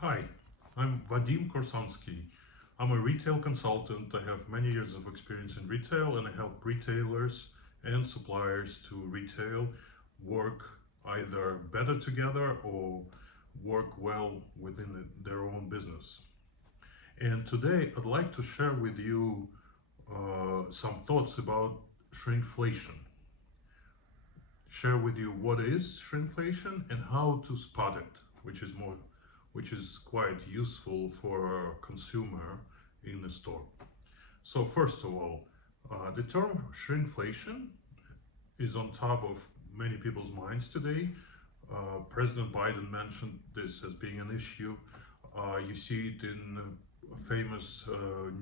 Hi, I'm Vadim Korsansky. I'm a retail consultant. I have many years of experience in retail and I help retailers and suppliers to retail work either better together or work well within their own business. And today I'd like to share with you some thoughts about shrinkflation. Share with you what is shrinkflation and how to spot it, which is quite useful for a consumer in a store. So first of all, the term shrinkflation is on top of many people's minds today. President Biden mentioned this as being an issue. You see it in famous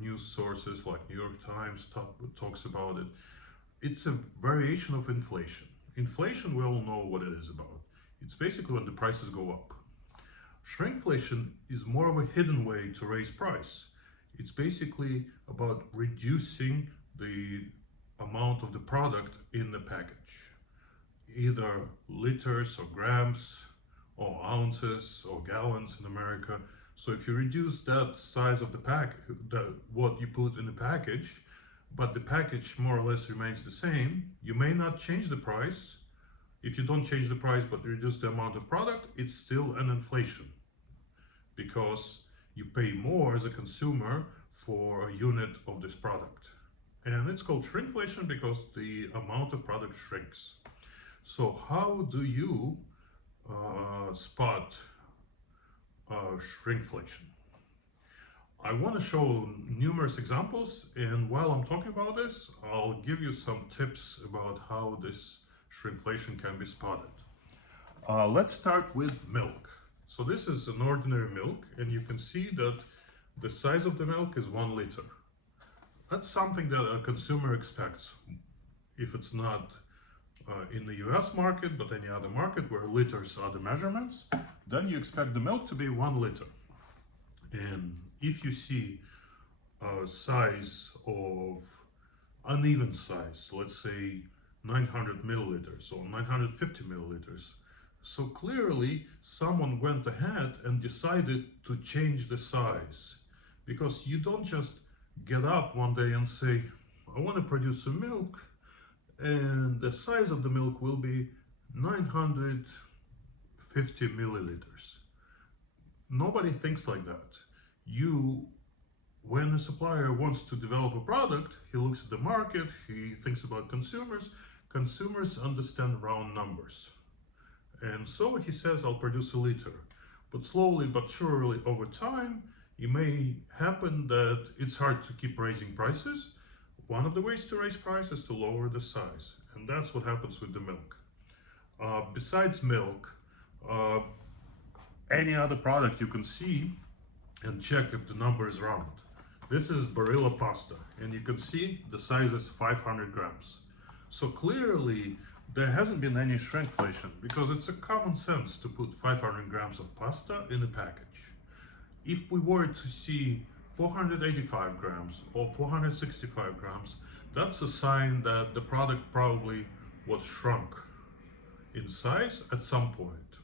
news sources like New York Times talks about it. It's a variation of inflation. Inflation, we all know what it is about. It's basically when the prices go up. Shrinkflation is more of a hidden way to raise price. It's basically about reducing the amount of the product in the package, either liters or grams or ounces or gallons in America. So if you reduce that size of the what you put in the package, but the package more or less remains the same, you may not change the price. If you don't change the price but reduce the amount of product, it's still an inflation because you pay more as a consumer for a unit of this product. And it's called shrinkflation because the amount of product shrinks. So how do you spot shrinkflation? I want to show numerous examples, and while I'm talking about this, I'll give you some tips about how this shrinkflation can be spotted. Let's start with milk. So this is an ordinary milk, and you can see that the size of the milk is 1 liter. That's something that a consumer expects. If it's not in the US market, but any other market where liters are the measurements, then you expect the milk to be 1 liter. And if you see a size of uneven size, let's say 900 milliliters or 950 milliliters, so clearly someone went ahead and decided to change the size, because you don't just get up one day and say, I want to produce some milk and the size of the milk will be 950 milliliters. Nobody thinks like that. When a supplier wants to develop a product, he looks at the market, he thinks about consumers. Consumers understand round numbers. And so he says, I'll produce a liter. But slowly but surely over time, it may happen that it's hard to keep raising prices. One of the ways to raise prices is to lower the size. And that's what happens with the milk. Besides milk, any other product you can see and check if the number is round. This is Barilla pasta, and you can see the size is 500 grams. So clearly there hasn't been any shrinkflation, because it's a common sense to put 500 grams of pasta in a package. If we were to see 485 grams or 465 grams, that's a sign that the product probably was shrunk in size at some point.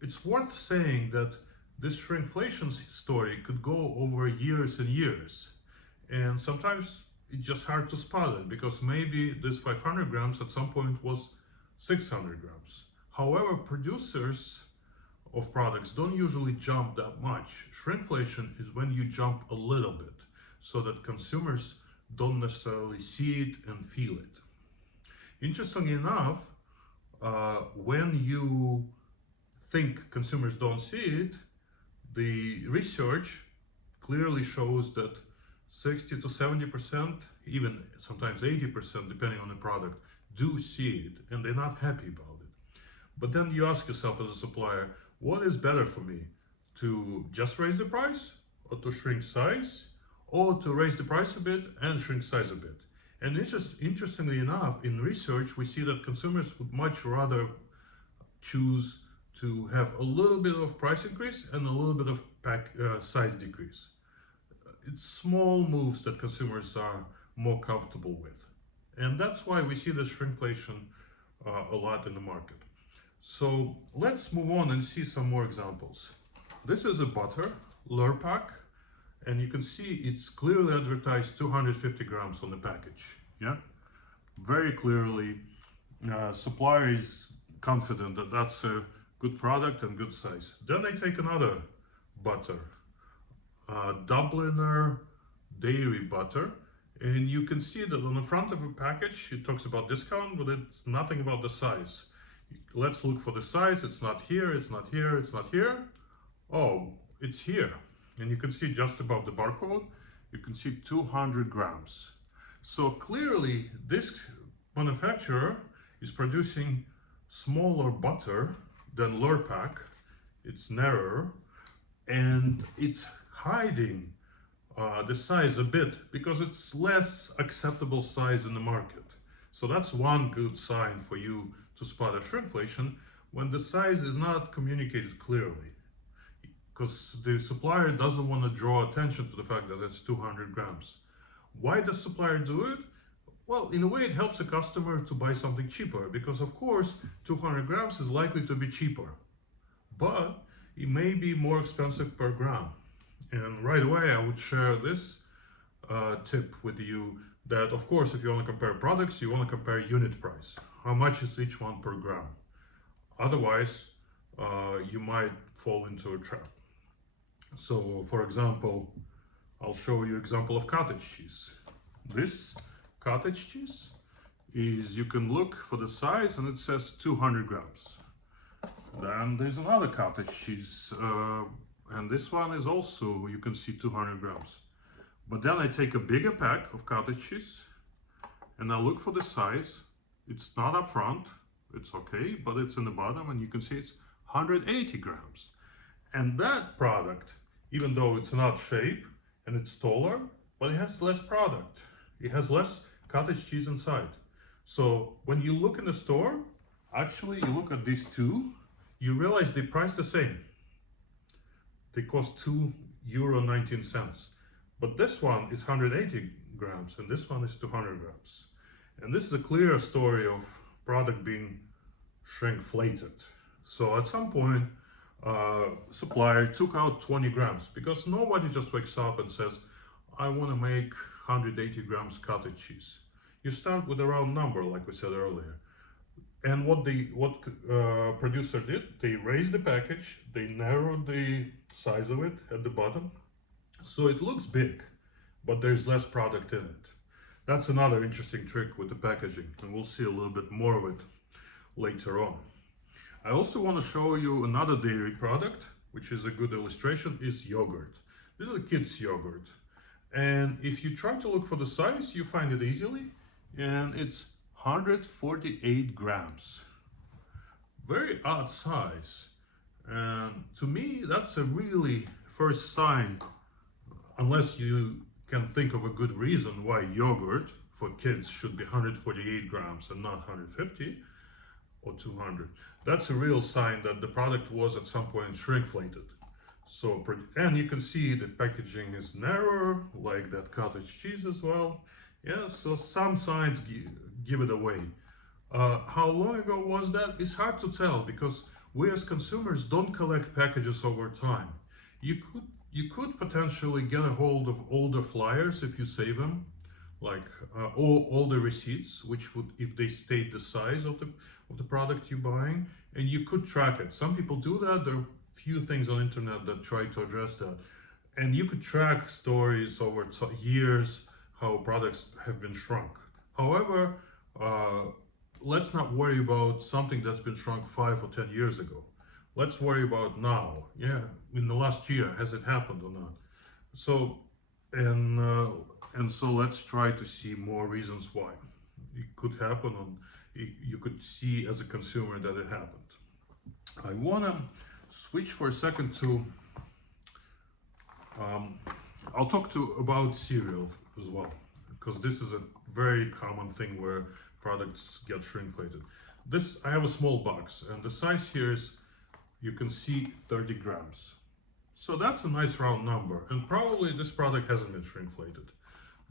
It's worth saying that this shrinkflation story could go over years and years, and sometimes it's just hard to spot it, because maybe this 500 grams at some point was 600 grams. However, producers of products don't usually jump that much. Shrinkflation is when you jump a little bit, so that consumers don't necessarily see it and feel it. Interestingly enough, when you think consumers don't see it, the research clearly shows that 60 to 70%, even sometimes 80%, depending on the product, do see it and they're not happy about it. But then you ask yourself as a supplier, what is better for me? To just raise the price, or to shrink size, or to raise the price a bit and shrink size a bit? And it's just, interestingly enough, in research we see that consumers would much rather choose to have a little bit of price increase and a little bit of size decrease. It's small moves that consumers are more comfortable with. And that's why we see the shrinkflation a lot in the market. So let's move on and see some more examples. This is a butter Lurpak, and you can see it's clearly advertised 250 grams on the package. Yeah, very clearly. Supplier is confident that that's a good product and good size. Then they take another butter, Dubliner dairy butter, and you can see that on the front of the package it talks about discount, but it's nothing about the size. Let's look for the size. It's not here, it's not here, it's not here. Oh, it's here. And you can see just above the barcode, you can see 200 grams. So clearly this manufacturer is producing smaller butter than Lurpak. It's narrower, and it's hiding the size a bit because it's less acceptable size in the market. So that's one good sign for you to spot a shrinkflation, when the size is not communicated clearly, because the supplier doesn't want to draw attention to the fact that it's 200 grams. Why does supplier do it? Well, in a way it helps a customer to buy something cheaper, because of course 200 grams is likely to be cheaper, but it may be more expensive per gram. And right away I would share this tip with you, that of course if you want to compare products, you want to compare unit price. How much is each one per gram? Otherwise you might fall into a trap. So for example, I'll show you example of cottage cheese. This cottage cheese is, you can look for the size and it says 200 grams. Then there's another cottage cheese, and this one is also, you can see 200 grams. But then I take a bigger pack of cottage cheese and I look for the size. It's not up front, it's okay, but it's in the bottom, and you can see it's 180 grams. And that product, even though it's not shape and it's taller, but it has less product. It has less cottage cheese inside. So when you look in the store, actually you look at these two, you realize they price the same. They cost €2.19. But this one is 180 grams and this one is 200 grams. And this is a clear story of product being shrinkflated. So at some point, supplier took out 20 grams, because nobody just wakes up and says, I want to make 180 grams cottage cheese. You start with a round number, like we said earlier. And what producer did, they raised the package, they narrowed the size of it at the bottom, so it looks big, but there's less product in it. That's another interesting trick with the packaging, and we'll see a little bit more of it later on. I also want to show you another dairy product, which is a good illustration, is yogurt. This is a kid's yogurt. And if you try to look for the size, you find it easily, and it's 148 grams. Very odd size. And to me, that's a really first sign, unless you can think of a good reason why yogurt for kids should be 148 grams and not 150 or 200. That's a real sign that the product was at some point shrinkflated. So, and you can see the packaging is narrower, like that cottage cheese as well. Yeah, so some signs give it away. How long ago was that? It's hard to tell, because we as consumers don't collect packages over time. You could potentially get a hold of older flyers if you save them, like all the receipts, which would, if they state the size of the product you're buying, and you could track it. Some people do that. There are few things on the internet that try to address that, and you could track stories over years how products have been shrunk. However, let's not worry about something that's been shrunk 5 or 10 years ago. Let's worry about now. Yeah, in the last year, has it happened or not? So, and so let's try to see more reasons why it could happen, and you could see as a consumer that it happened. I want to switch for a second to, I'll talk about cereal as well, because this is a very common thing where products get shrinkflated. This, I have a small box, and the size here is, you can see 30 grams. So that's a nice round number, and probably this product hasn't been shrinkflated.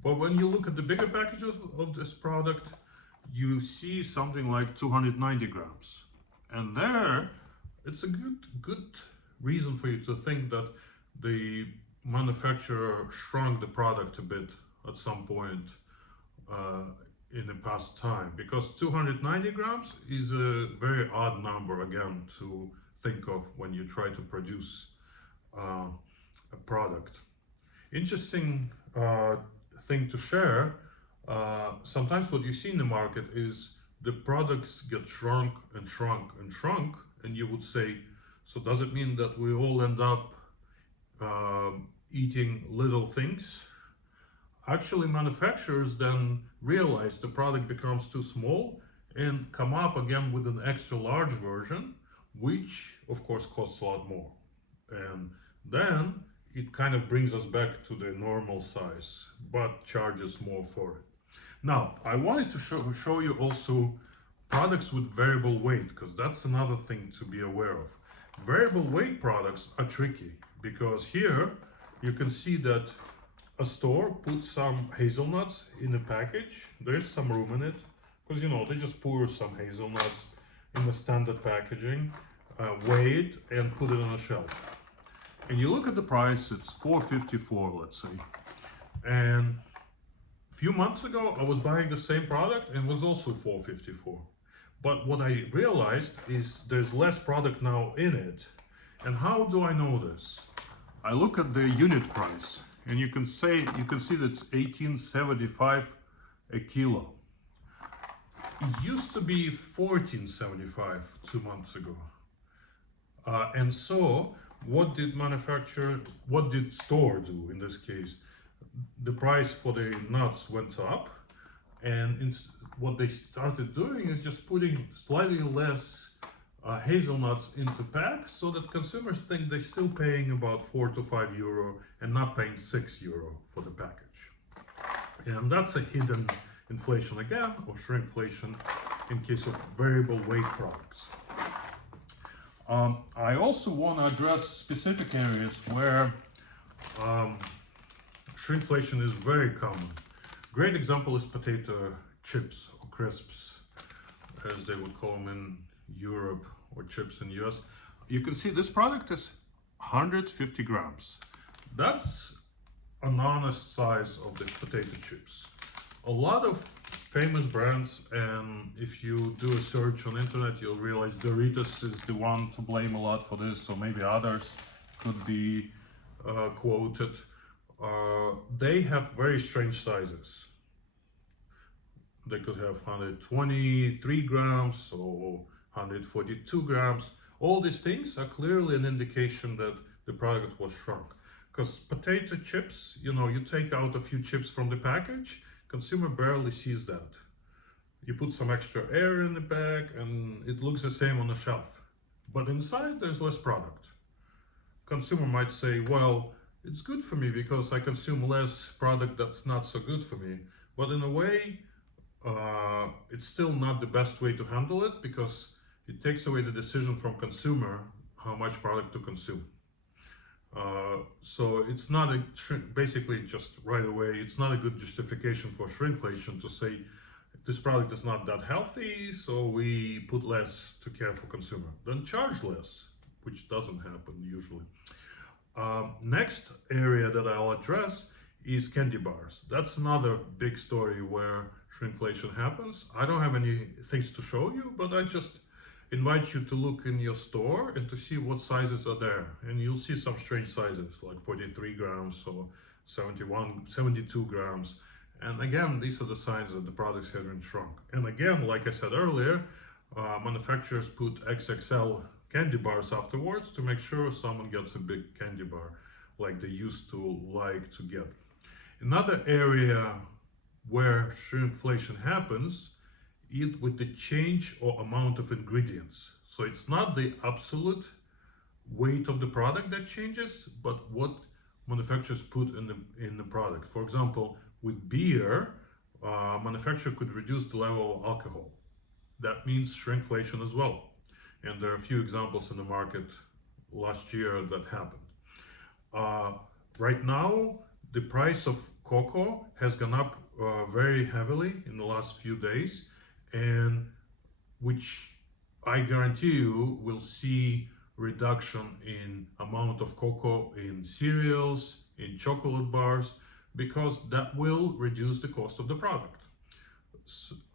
But when you look at the bigger packages of this product, you see something like 290 grams. And there, it's a good reason for you to think that the manufacturer shrunk the product a bit at some point uh, in the past time, because 290 grams is a very odd number again to think of when you try to produce uh, a product. Interesting thing to share. Sometimes what you see in the market is the products get shrunk and shrunk and shrunk, and you would say, so does it mean that we all end up eating little things? Actually, manufacturers then realize the product becomes too small and come up again with an extra large version, which of course costs a lot more. And then it kind of brings us back to the normal size, but charges more for it. Now, I wanted to show you also products with variable weight, because that's another thing to be aware of. Variable weight products are tricky, because here you can see that a store puts some hazelnuts in the package. There's some room in it, because they just pour some hazelnuts in the standard packaging, weigh it, and put it on a shelf. And you look at the price, it's $4.54, let's say. And a few months ago, I was buying the same product and it was also $4.54. But what I realized is there's less product now in it. And how do I know this? I look at the unit price, and you can see that it's $18.75 a kilo. It used to be $14.75 2 months ago. And so what did store do in this case? The price for the nuts went up, and what they started doing is just putting slightly less hazelnuts into packs, so that consumers think they're still paying about €4 to €5 and not paying €6 for the package. And that's a hidden inflation again, or shrinkflation, in case of variable weight products. I also want to address specific areas where shrinkflation is very common. Great example is potato chips or crisps, as they would call them in Europe, or chips in the US. You can see this product is 150 grams. That's an honest size of the potato chips. A lot of famous brands, and if you do a search on internet, you'll realize Doritos is the one to blame a lot for this, or maybe others could be quoted. They have very strange sizes. They could have 123 grams or 142 grams. All these things are clearly an indication that the product was shrunk. Because potato chips, you take out a few chips from the package, consumer barely sees that. You put some extra air in the bag and it looks the same on the shelf. But inside there's less product. Consumer might say, well, it's good for me because I consume less product that's not so good for me. But in a way, it's still not the best way to handle it, because it takes away the decision from consumer how much product to consume. So it's not basically just right away, it's not a good justification for shrinkflation to say this product is not that healthy, so we put less to care for consumer. Then charge less, which doesn't happen usually. Next area that I'll address is candy bars. That's another big story where shrinkflation happens. I don't have any things to show you, but I just invite you to look in your store and to see what sizes are there. And you'll see some strange sizes like 43 grams or 72 grams. And again, these are the signs that the products have been shrunk. And again, like I said earlier, manufacturers put XXL candy bars afterwards to make sure someone gets a big candy bar like they used to like to get. Another area where shrinkflation happens is with the change or amount of ingredients. So it's not the absolute weight of the product that changes, but what manufacturers put in the product. For example, with beer, manufacturer could reduce the level of alcohol. That means shrinkflation as well. And there are a few examples in the market last year that happened. Right now, the price of cocoa has gone up very heavily in the last few days, and which I guarantee you will see reduction in amount of cocoa in cereals, in chocolate bars, because that will reduce the cost of the product.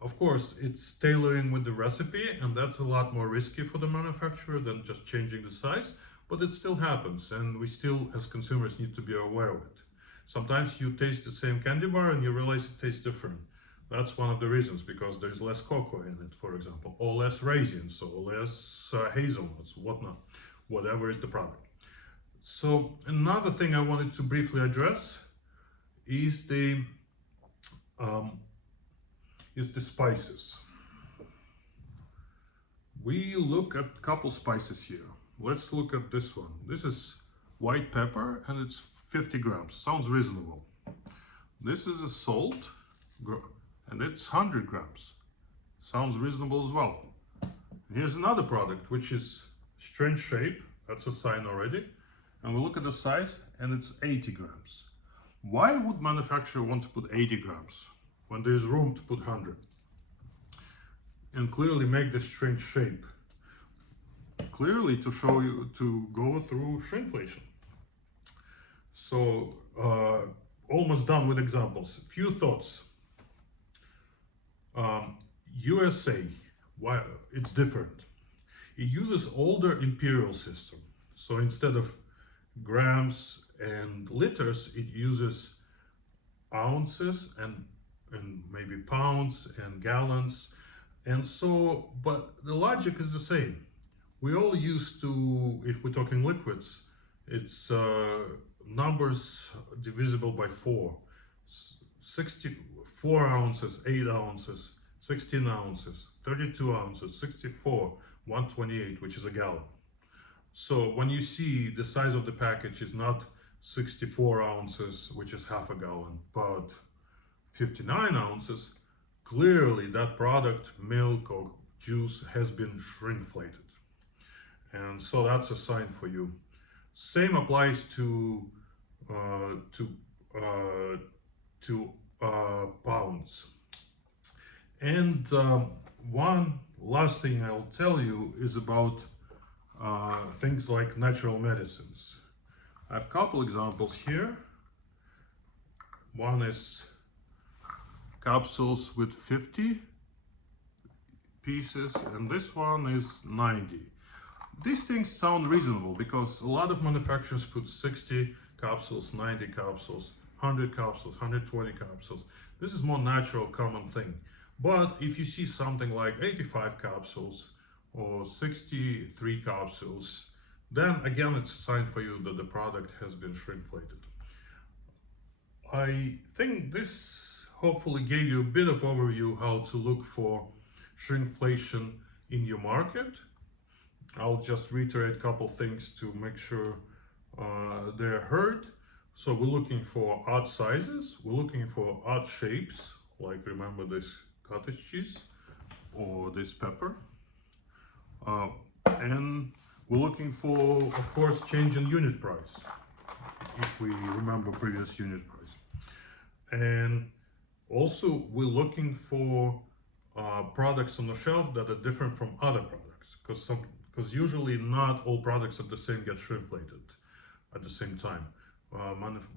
Of course, it's tailoring with the recipe, and that's a lot more risky for the manufacturer than just changing the size, but it still happens, and we still, as consumers, need to be aware of it. Sometimes you taste the same candy bar and you realize it tastes different. That's one of the reasons, because there's less cocoa in it, for example, or less raisins, or less hazelnuts, whatnot, whatever is the product. So another thing I wanted to briefly address is the spices. We look at a couple spices here. Let's look at this one. This is white pepper and it's 50 grams. Sounds reasonable. This is a salt and it's 100 grams. Sounds reasonable as well. And here's another product which is strange shape. That's a sign already. And we look at the size and it's 80 grams. Why would manufacturer want to put 80 grams when there's room to put 100? And clearly make this strange shape. Clearly to show you, to go through shrinkflation. So almost done with examples. Few thoughts. USA, why it's different. It uses older imperial system. So instead of grams and liters, it uses ounces and maybe pounds and gallons. And so, but the logic is the same. We all used to, if we're talking liquids, it's numbers divisible by 4. 64 ounces, 8 ounces, 16 ounces, 32 ounces, 64, 128, which is a gallon. So when you see the size of the package is not 64 ounces, which is half a gallon, but 59 ounces, clearly that product, milk or juice, has been shrinkflated. And so that's a sign for you. Same applies to pounds. And one last thing I'll tell you is about things like natural medicines. I have a couple examples here. One is capsules with 50 pieces, and this one is 90. These things sound reasonable because a lot of manufacturers put 60 capsules, 90 capsules, 100 capsules, 120 capsules. This is more natural, common thing. But if you see something like 85 capsules or 63 capsules, then again it's a sign for you that the product has been shrinkflated. I think this hopefully gave you a bit of overview how to look for shrinkflation in your market. I'll just reiterate a couple things to make sure they're heard. So we're looking for odd sizes, we're looking for odd shapes, like remember this cottage cheese or this pepper. And we're looking for, of course, change in unit price, if we remember previous unit price. And also we're looking for products on the shelf that are different from other products, because usually not all products at the same get shrinkflated at the same time.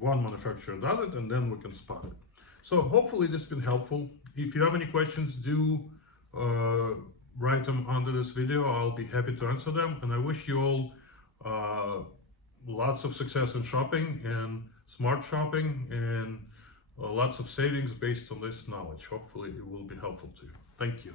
One manufacturer does it and then we can spot it. So hopefully this has been helpful. If you have any questions, do write them under this video. I'll be happy to answer them, and I wish you all lots of success in shopping and smart shopping and lots of savings based on this knowledge. Hopefully it will be helpful to you. Thank you.